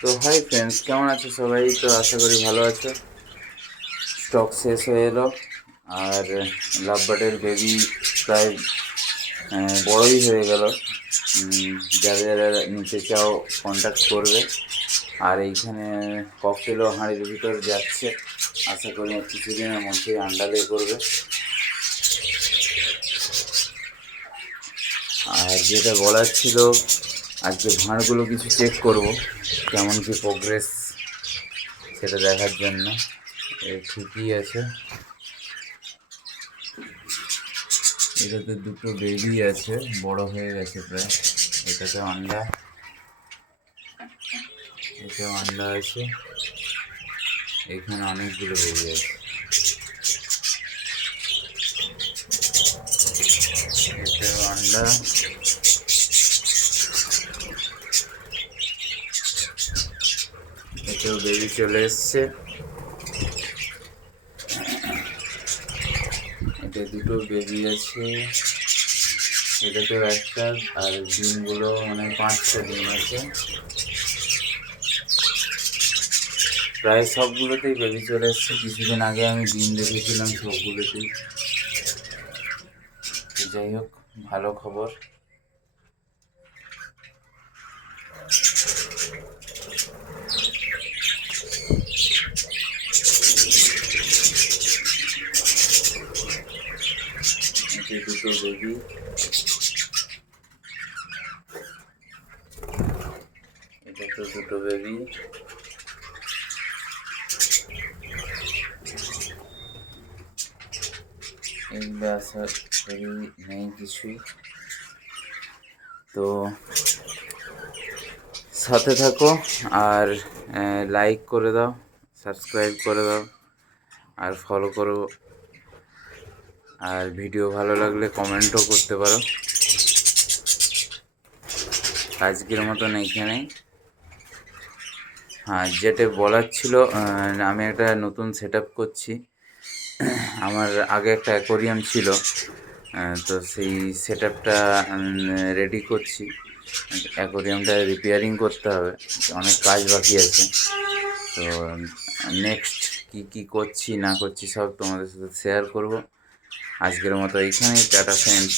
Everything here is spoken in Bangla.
তো হাই ফ্রেন্ডস, কেমন আছো সবাই? তো আশা করি ভালো আছো। স্টক শেষ হয়ে এলো আর লাভ বার্ডের বেবি প্রায় বড়ই হয়ে গেল। যারা যারা নিতে চাও কন্ট্যাক্ট করবে। আর এইখানে ককটেলও হাঁড়ির ভিতর যাচ্ছে, আশা করি কিছুদিনের মধ্যেই আন্ডা লে করবে। আর যেটা বলার ছিল, আজকে ভাঁড়গুলো কিছু চেক করব, কেমন কি প্রোগ্রেস সেটা দেখার জন্য। ঠিকই আছে, এটাতে দুটো বেবি আছে, বড় হয়ে গেছে প্রায়। এটাতে আন্ডা, এটাও আন্ডা আছে, এখানে অনেকগুলো বেবি আছে। এটাও আন্ডা, এটাও বেবি চলে এসছে। এটা দুটো বেবি আছে, এটাতেও একটা। আর ডিমগুলো মানে 5টা ডিম আছে, প্রায় সবগুলোতেই বেবি চলে এসছে। কিছুদিন আগে আমি ডিম দেখেছিলাম সবগুলোতেই। যাই হোক, ভালো খবর। এতে দুটো বেবি, এটা তো দুটো বেবি। এইগুলো আশা করি নেই কিছুই। তো সাথে থাকো আর লাইক করে দাও, সাবস্ক্রাইব করে দাও আর ফলো করো। আর ভিডিও ভালো লাগলে কমেন্টও করতে পারো। আজকের মতন এইখানেই। হ্যাঁ, যেটা বলার ছিল, আমি একটা নতুন সেট আপ করছি। আমার আগে একটা অ্যাকোরিয়াম ছিল, তো সেই সেট আপটা রেডি করছি। অ্যাকোরিয়ামটা রিপেয়ারিং করতে হবে, অনেক কাজ বাকি আছে। তো নেক্সট কি করছি না করছি সব তোমাদের সাথে শেয়ার করব। আজকের মতো এইখানেই, টাটা ফ্রেন্ডস।